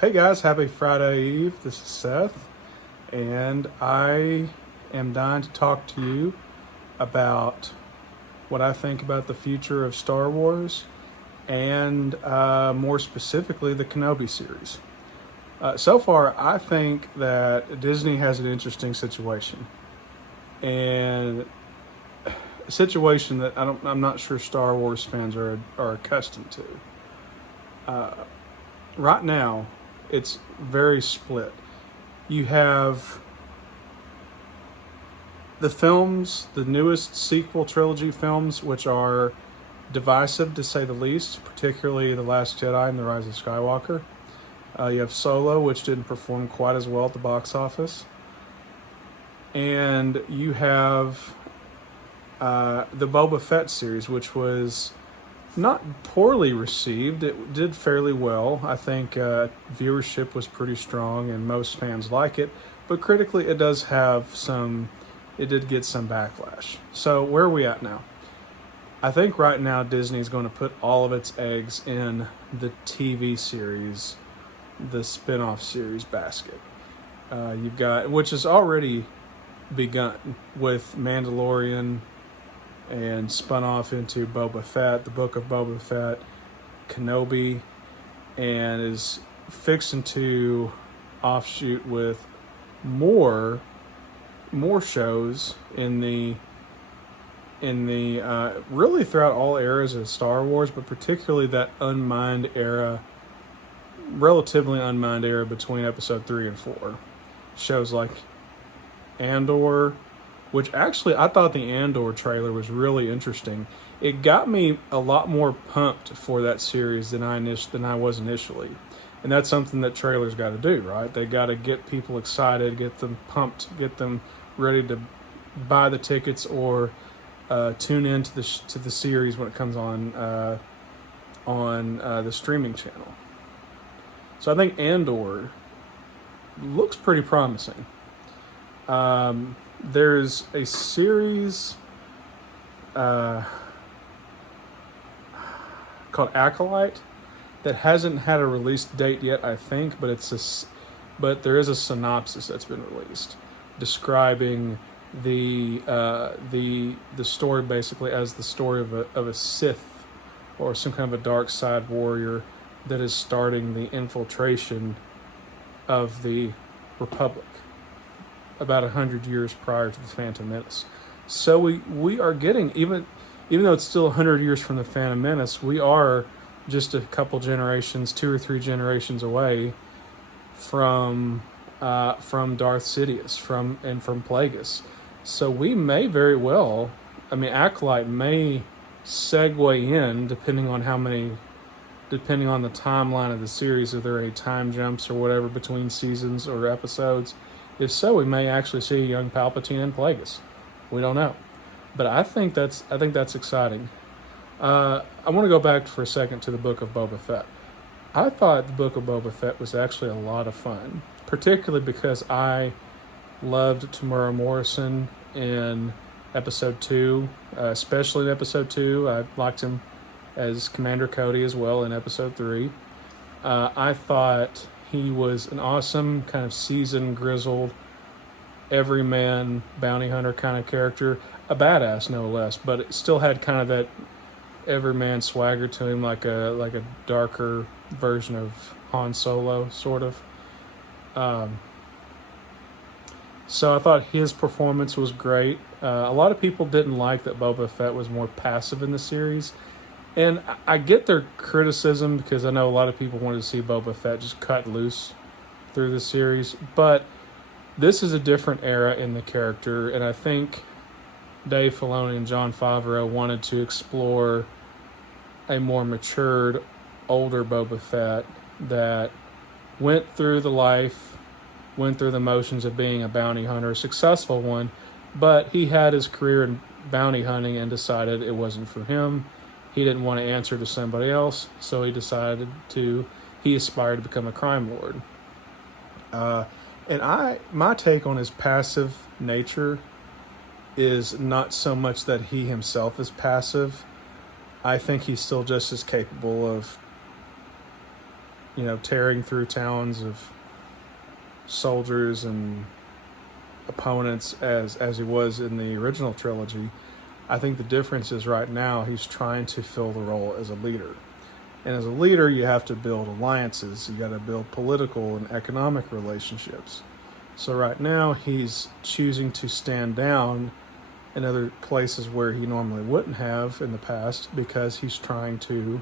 Hey guys, happy Friday Eve. This is Seth, and I am dying to talk to you about what I think about the future of Star Wars and more specifically the Kenobi series. So far, I think that Disney has an interesting situation, and a situation that I'm not sure Star Wars fans are accustomed to. Right now, it's very split. You have the films, the newest sequel trilogy films, which are divisive to say the least, particularly The Last Jedi and The Rise of Skywalker. You have Solo, which didn't perform quite as well at the box office. And you have the Boba Fett series, which was not poorly received. It did fairly well. I think viewership was pretty strong and most fans like it. But critically, it did get some backlash. So where are we at now? I think right now Disney's going to put all of its eggs in the TV series, the spin-off series basket. You've got, which has already begun with Mandalorian, and spun off into Boba Fett, the Book of Boba Fett, Kenobi, and is fixing to offshoot with more shows in the really throughout all eras of Star Wars, but particularly that relatively unmined era between Episode 3 and 4. Shows like Andor, which actually I thought the Andor trailer was really interesting. It got me a lot more pumped for that series than I was initially. And that's something that trailers got to do, right? They got to get people excited, get them pumped, get them ready to buy the tickets or tune in to the series when it comes on the streaming channel. So I think Andor looks pretty promising. There's a series called Acolyte that hasn't had a release date yet, I think, but there is a synopsis that's been released describing the story basically as the story of a Sith or some kind of a dark side warrior that is starting the infiltration of the Republic about 100 years prior to the Phantom Menace. So we are getting, even though it's still 100 years from the Phantom Menace, we are just a couple generations, 2 or 3 generations away from Darth Sidious, from Plagueis. So we may very well, Acolyte may segue in, depending on the timeline of the series, if there are any time jumps or whatever between seasons or episodes. If so, we may actually see a young Palpatine and Plagueis. We don't know, but I think that's exciting. I want to go back for a second to the Book of Boba Fett. I thought the Book of Boba Fett was actually a lot of fun, particularly because I loved Tamura Morrison in Episode 2, especially in Episode 2. I liked him as Commander Cody as well in Episode 3. I thought he was an awesome kind of seasoned, grizzled, everyman bounty hunter kind of character. A badass, no less, but it still had kind of that everyman swagger to him, like a darker version of Han Solo, sort of. So I thought his performance was great. A lot of people didn't like that Boba Fett was more passive in the series. And I get their criticism because I know a lot of people wanted to see Boba Fett just cut loose through the series. But this is a different era in the character, and I think Dave Filoni and Jon Favreau wanted to explore a more matured, older Boba Fett that went through the motions of being a bounty hunter, a successful one, but he had his career in bounty hunting and decided it wasn't for him. He didn't want to answer to somebody else, so he aspired to become a crime lord. My take on his passive nature is not so much that he himself is passive. I think he's still just as capable of tearing through towns of soldiers and opponents as he was in the original trilogy. I think the difference is right now he's trying to fill the role as a leader. And as a leader, you have to build alliances. You got to build political and economic relationships. So right now he's choosing to stand down in other places where he normally wouldn't have in the past, because he's trying to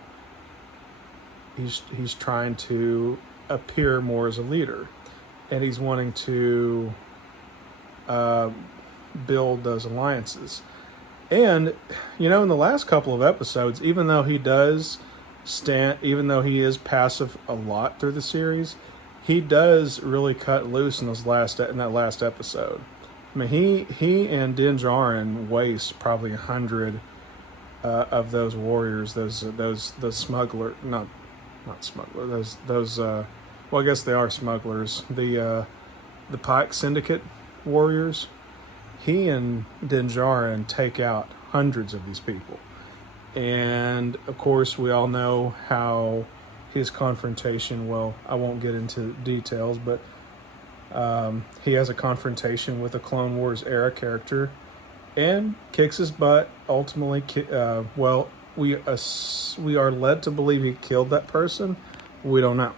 appear more as a leader, and he's wanting to build those alliances. And in the last couple of episodes, even though he is passive a lot through the series, he does really cut loose in that last episode. I mean, he and Din Djarin waste probably 100 of those warriors, those smuggler, not smuggler, those well, I guess they are smugglers, the Pike Syndicate warriors. He and Din Djarin take out hundreds of these people. And of course, we all know how his confrontation, well, I won't get into details, but he has a confrontation with a Clone Wars era character and kicks his butt. Ultimately, we are led to believe he killed that person. We don't know.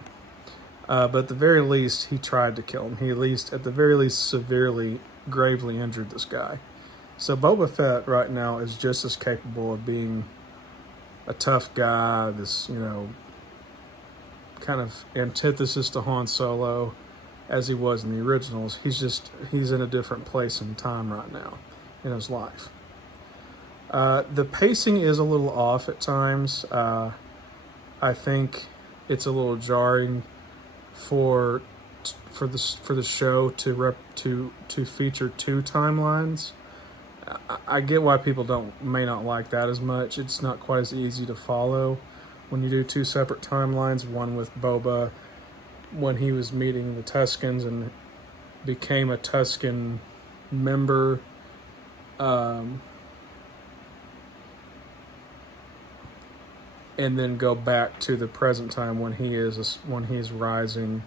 But at the very least, he tried to kill him. He at the very least, severely, gravely injured this guy. So Boba Fett right now is just as capable of being a tough guy, this, kind of antithesis to Han Solo, as he was in the originals. He's in a different place in time right now in his life. The pacing is a little off at times. I think it's a little jarring for the show to feature two timelines. I get why people may not like that as much. It's not quite as easy to follow when you do two separate timelines. One with Boba when he was meeting the Tuskens and became a Tusken member, and then go back to the present time when he's rising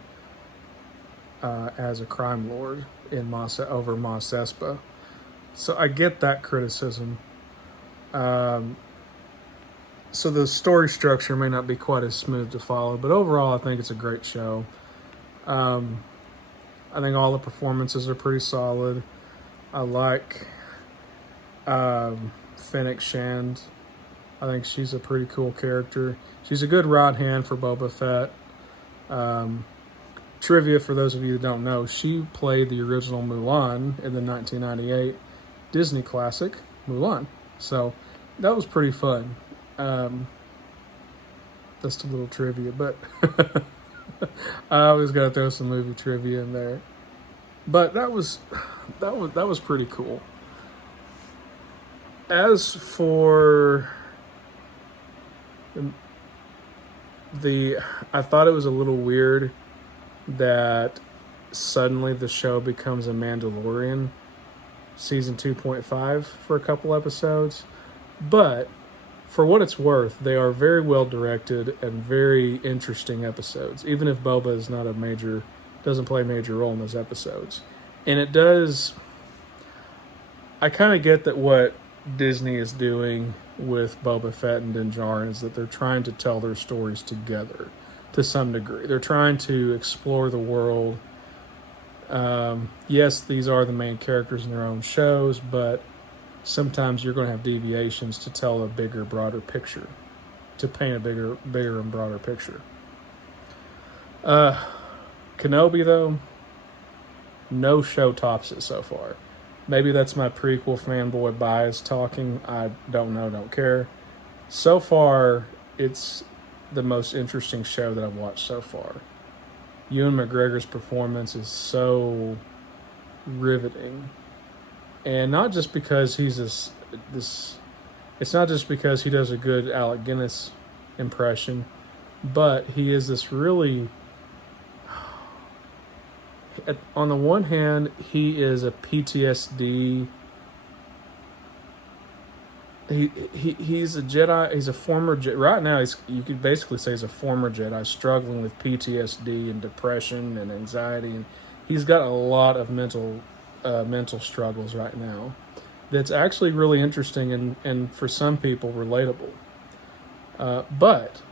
as a crime lord in over Mos Espa. So I get that criticism. So the story structure may not be quite as smooth to follow, but overall I think it's a great show. I think all the performances are pretty solid. I like Fennec Shand. I think she's a pretty cool character. She's a good right hand for Boba Fett. Trivia for those of you who don't know, she played the original Mulan in the 1998 Disney classic, Mulan. So that was pretty fun. Just a little trivia, but I always got to throw some movie trivia in there. But that was pretty cool. As for I thought it was a little weird that suddenly the show becomes a Mandalorian season 2.5 for a couple episodes, but for what it's worth, they are very well directed and very interesting episodes, even if Boba is doesn't play a major role in those episodes. And it does, I kind of get that what Disney is doing with Boba Fett and Din Djarin is that they're trying to tell their stories together to some degree. They're trying to explore the world. Yes, these are the main characters in their own shows, but sometimes you're going to have deviations to tell a bigger, broader picture, to paint a bigger and broader picture. Kenobi, though, no show tops it so far. Maybe that's my prequel fanboy bias talking. I don't know, don't care. So far, it's the most interesting show that I've watched so far. Ewan McGregor's performance is so riveting. And not just because he's it's not just because he does a good Alec Guinness impression, but he is this really, on the one hand, he is a PTSD he's a Jedi. He's a former Jedi. Right now, you could basically say he's a former Jedi struggling with PTSD and depression and anxiety, and he's got a lot of mental struggles right now. That's actually really interesting and for some people relatable. But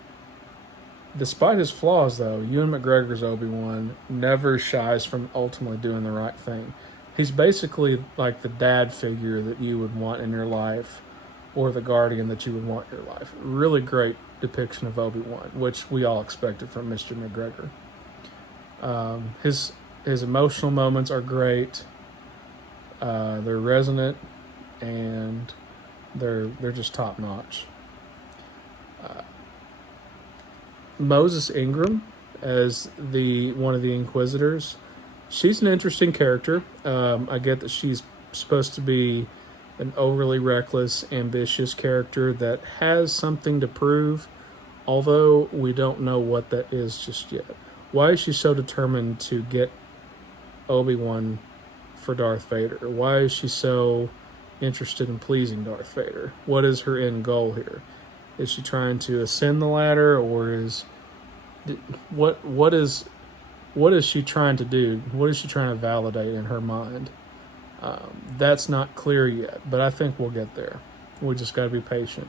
despite his flaws, though, Ewan McGregor's Obi-Wan never shies from ultimately doing the right thing. He's basically like the dad figure that you would want in your life, or the guardian that you would want in your life. Really great depiction of Obi-Wan, which we all expected from Mr. McGregor. His emotional moments are great. They're resonant, and they're just top notch. Moses Ingram as the one of the Inquisitors. She's an interesting character. I get that she's supposed to be an overly reckless, ambitious character that has something to prove, although we don't know what that is just yet. Why is she so determined to get Obi-Wan for Darth Vader? Why is she so interested in pleasing Darth Vader? What is her end goal here? Is she trying to ascend the ladder, or what is she trying to do? What is she trying to validate in her mind? That's not clear yet, but I think we'll get there. We just got to be patient.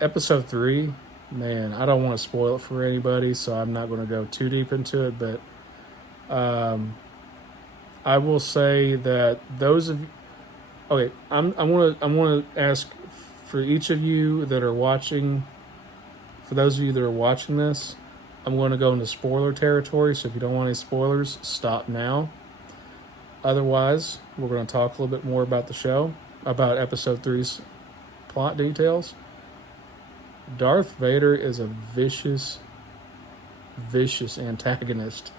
Episode 3, man, I don't want to spoil it for anybody, so I'm not going to go too deep into it, but I will say that those of okay, I want to ask for each of you that are watching. For those of you that are watching this, I'm going to go into spoiler territory. So if you don't want any spoilers, stop now. Otherwise, we're going to talk a little bit more about the show, about Episode 3's plot details. Darth Vader is a vicious antagonist.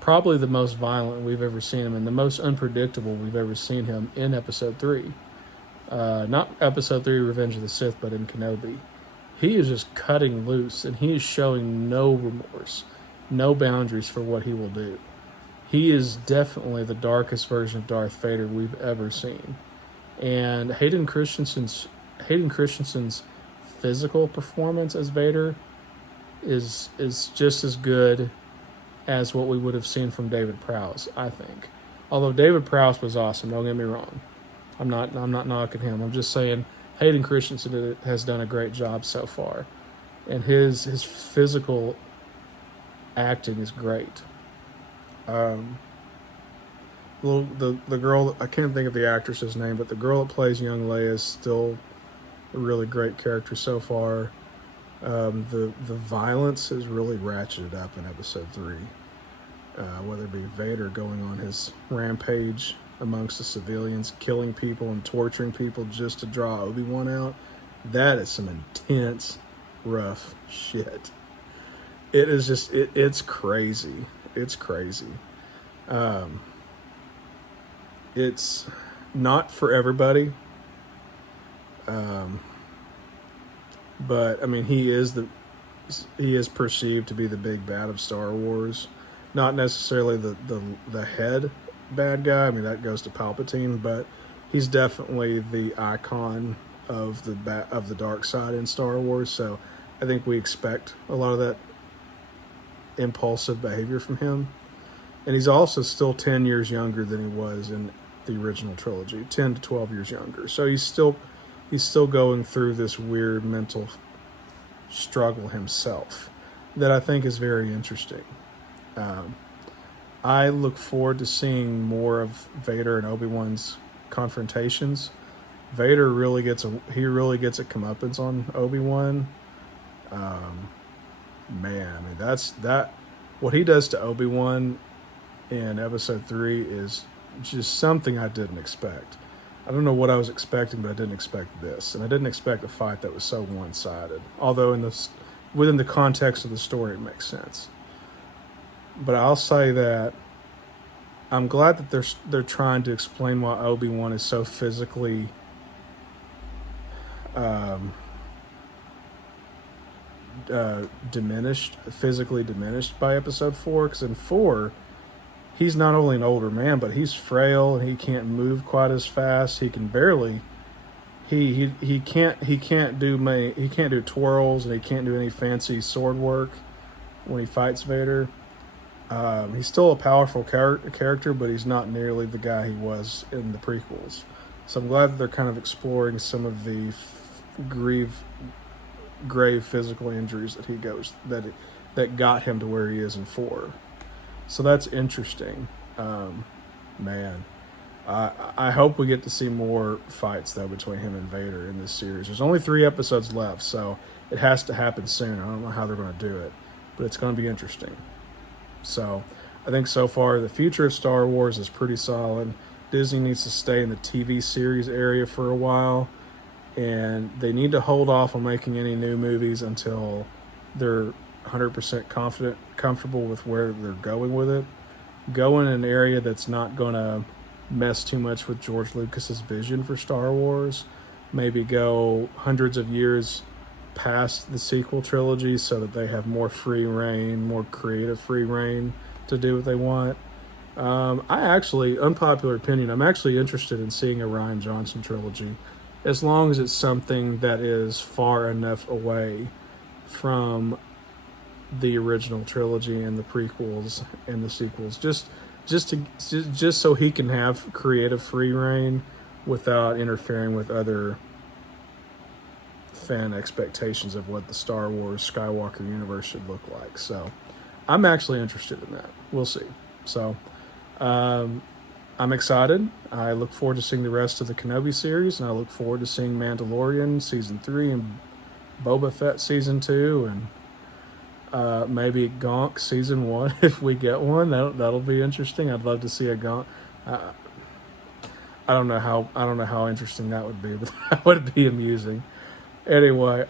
Probably the most violent we've ever seen him, and the most unpredictable we've ever seen him in Episode 3. Not Episode 3, Revenge of the Sith, but in Kenobi. He is just cutting loose, and he is showing no remorse, no boundaries for what he will do. He is definitely the darkest version of Darth Vader we've ever seen. And Hayden Christensen's physical performance as Vader is just as good as what we would have seen from David Prowse, I think. Although David Prowse was awesome, don't get me wrong. I'm not knocking him. I'm just saying Hayden Christensen has done a great job so far. And his physical acting is great. The girl, I can't think of the actress's name, but the girl that plays young Leia is still a really great character so far. The violence is really ratcheted up in Episode 3. Whether it be Vader going on his rampage amongst the civilians, killing people and torturing people just to draw Obi-Wan out, that is some intense, rough shit. It is just, it's crazy. It's crazy. It's not for everybody. But I mean, he is perceived to be the big bad of Star Wars, not necessarily the head bad guy. I mean, that goes to Palpatine, but he's definitely the icon of the dark side in Star Wars. So I think we expect a lot of that impulsive behavior from him. And he's also still 10 years younger than he was in the original trilogy, 10 to 12 years younger. So he's still going through this weird mental struggle himself that I think is very interesting. I look forward to seeing more of Vader and Obi-Wan's confrontations. Vader really gets a comeuppance on Obi-Wan. Man, I mean, that what he does to Obi-Wan in Episode 3 is just something I didn't expect. I don't know what I was expecting, but I didn't expect this. And I didn't expect a fight that was so one-sided. Although within the context of the story, it makes sense. But I'll say that I'm glad that they're trying to explain why Obi-Wan is so physically diminished by Episode 4. Because in 4, he's not only an older man, but he's frail and he can't move quite as fast. He can barely he can't do twirls, and he can't do any fancy sword work when he fights Vader. He's still a powerful character, but he's not nearly the guy he was in the prequels. So I'm glad that they're kind of exploring some of the grave physical injuries that he goes that got him to where he is in 4. So that's interesting. Man, I hope we get to see more fights though between him and Vader in this series. There's only 3 episodes left, so it has to happen soon. I don't know how they're going to do it, but it's going to be interesting. So I think so far the future of Star Wars is pretty solid. Disney needs to stay in the TV series area for a while, and they need to hold off on making any new movies until they're 100% comfortable with where they're going with it. Go in an area that's not going to mess too much with George Lucas's vision for Star Wars. Maybe go hundreds of years past the sequel trilogy so that they have more free reign, more creative free reign to do what they want. Unpopular opinion, I'm actually interested in seeing a Rian Johnson trilogy, as long as it's something that is far enough away from the original trilogy and the prequels and the sequels, just so he can have creative free reign without interfering with other fan expectations of what the Star Wars Skywalker universe should look like. So I'm actually interested in that. We'll see. So I'm excited. I look forward to seeing the rest of the Kenobi series, and I look forward to seeing Mandalorian Season 3 and Boba Fett Season 2, and maybe Gonk Season 1 if we get one. That'll be interesting. I'd love to see a Gonk. I don't know how interesting that would be, but that would be amusing. Anyway,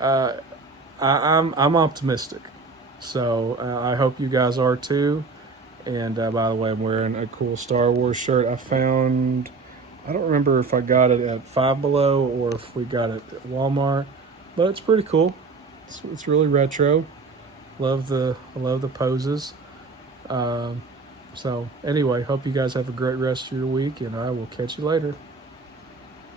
I'm optimistic, so I hope you guys are too. And by the way, I'm wearing a cool Star Wars shirt I found. I don't remember if I got it at Five Below or if we got it at Walmart, but it's pretty cool. It's really retro. I love the poses. So anyway, hope you guys have a great rest of your week, and I will catch you later.